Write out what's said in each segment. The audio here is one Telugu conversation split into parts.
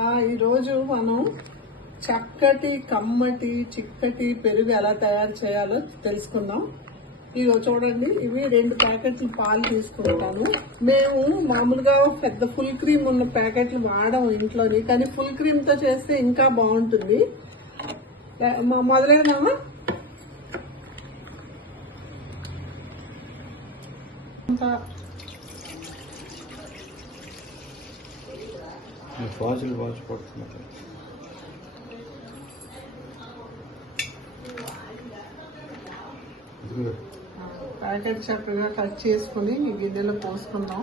ఈరోజు మనం చక్కటి కమ్మటి చిక్కటి పెరుగు ఎలా తయారు చేయాలో తెలుసుకుందాం. ఇగో చూడండి ఇవి రెండు ప్యాకెట్లు పాలు తీసుకుంటాను. మేము మామూలుగా పెద్ద ఫుల్ క్రీమ్ ఉన్న ప్యాకెట్లు వాడము ఇంట్లోని కానీ ఫుల్ క్రీమ్తో చేస్తే ఇంకా బాగుంటుంది. మొదలైనామా ఇంకా వాచులు వాచ్ పడుతున్నారు. ఇదిగో. ప్యాకెట్ చక్కగా కట్ చేసుకుని ఈ గిన్నెలో పోసుకుందాం.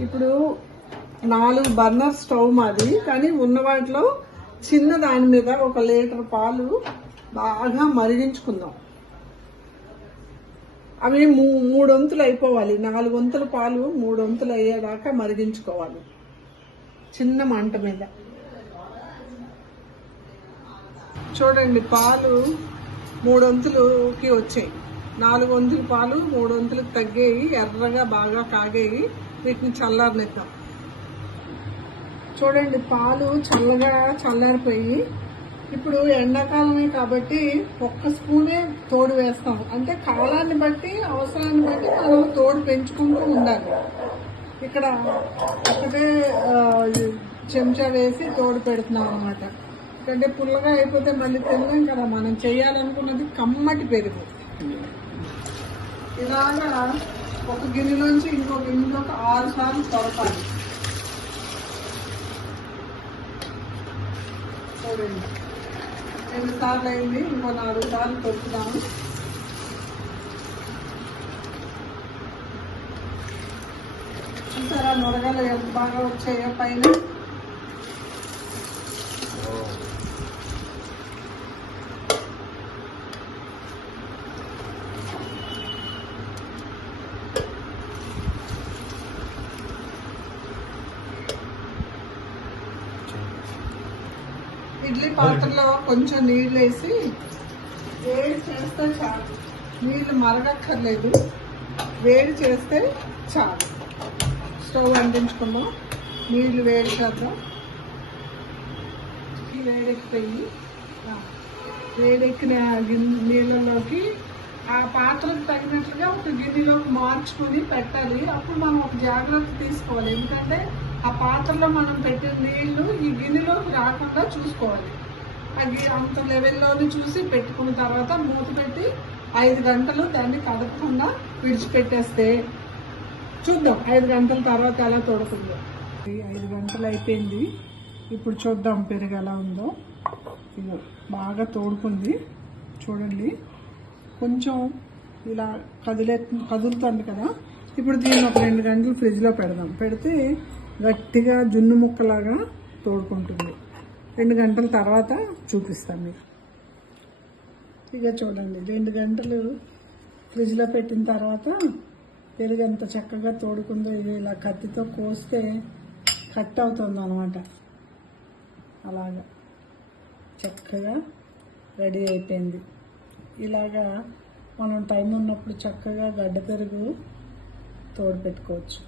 ఇప్పుడు నాలుగు బర్నర్ స్టవ్ మాది కానీ ఉన్న వాటిలో చిన్న దాని మీద ఒక లీటర్ పాలు బాగా మరిగించుకుందాం. అవి మూ- మూడు వంతులు అయిపోవాలి. నాలుగు వంతుల పాలు మూడు వంతులు అయ్యేదాకా మరిగించుకోవాలి. చిన్న మంట మీద. చూడండి పాలు మూడు వంతులుకి వచ్చాయి. నాలుగు వంతుల పాలు మూడు వంతులకు తగ్గాయి ఎర్రగా బాగా కాగాయి వీటిని చల్లారనిద్దాం. చూడండి పాలు చల్లగా చల్లారిపోయి ఇప్పుడు ఎండాకాలమే కాబట్టి ఒక్క స్పూనే తోడు వేస్తాం. అంటే కాలాన్ని బట్టి అవసరాన్ని బట్టి మనం తోడు పెంచుకుంటూ ఉండాలి. ఇక్కడ ఒకటే చెంచా వేసి తోడు పెడుతున్నాం అనమాట ఎందుకంటే పుల్లగా అయిపోతే మళ్ళీ తినలేం కదా మనం. చేయాలనుకున్నది కమ్మటి పెరుగు. ఇలాగా ఒక గిన్నెలోంచి ఇంకో ఒక ఆరు సార్లు తొలపాలి చూడండి. రెండు సార్లు అయింది ఇంకో నాలుగు సార్లు తొక్కుదాము. చూసారా మురగలు ఎంత బాగా వచ్చాయో పైన. ఇడ్లీ పాత్రలో కొంచెం నీళ్ళు వేసి వేడి చేస్తే చాలు. నీళ్ళు మరగక్కర్లేదు. వేడి చేస్తే చాలు. స్టవ్ అందించుకుందాం నీళ్ళు వేడి చేద్దాం. వేడెక్కిపోయి ఆ, వేడెక్కిన గిన్నె నీళ్ళలోకి ఆ పాత్రకు తగినట్లుగా ఒక గిన్నెలోకి మార్చుకొని పెట్టాలి. అప్పుడు మనం ఒక జాగ్రత్త తీసుకోవాలి. ఎందుకంటే ఆ పాత్రలో మనం పెట్టిన నీళ్ళు ఈ గిన్నెలోకి రాకుండా చూసుకోవాలి. అది అంత లెవెల్లోని చూసి పెట్టుకున్న తర్వాత మూత పెట్టి ఐదు గంటలు దాన్ని కదపకుండా విడిచిపెట్టేస్తే చూద్దాం ఐదు గంటల తర్వాత ఎలా తొడుకుందో ఐదు గంటలు అయిపోయింది. ఇప్పుడు చూద్దాం పెరుగు ఎలా ఉందో. ఇదిగో బాగా తోడుకుంది. చూడండి. కొంచెం ఇలా కదిలే కదులుతుంది కదా. ఇప్పుడు దీన్ని ఒక రెండు గంటలు ఫ్రిడ్జ్లో పెడదాం. పెడితే గట్టిగా జున్ను ముక్కలాగా తోడుకుంటుంది. రెండు గంటల తర్వాత చూపిస్తాను మీకు. ఇక చూడండి రెండు గంటలు ఫ్రిడ్జ్లో పెట్టిన తర్వాత పెరుగు ఎంత చక్కగా తోడుకుందో ఇది ఇలా కత్తితో కోస్తే కట్ అవుతుంది అనమాట అలాగా చక్కగా రెడీ అయిపోయింది. ఇలాగా మనం టైం ఉన్నప్పుడు చక్కగా గడ్డ పెరుగు తోడు పెట్టుకోవచ్చు.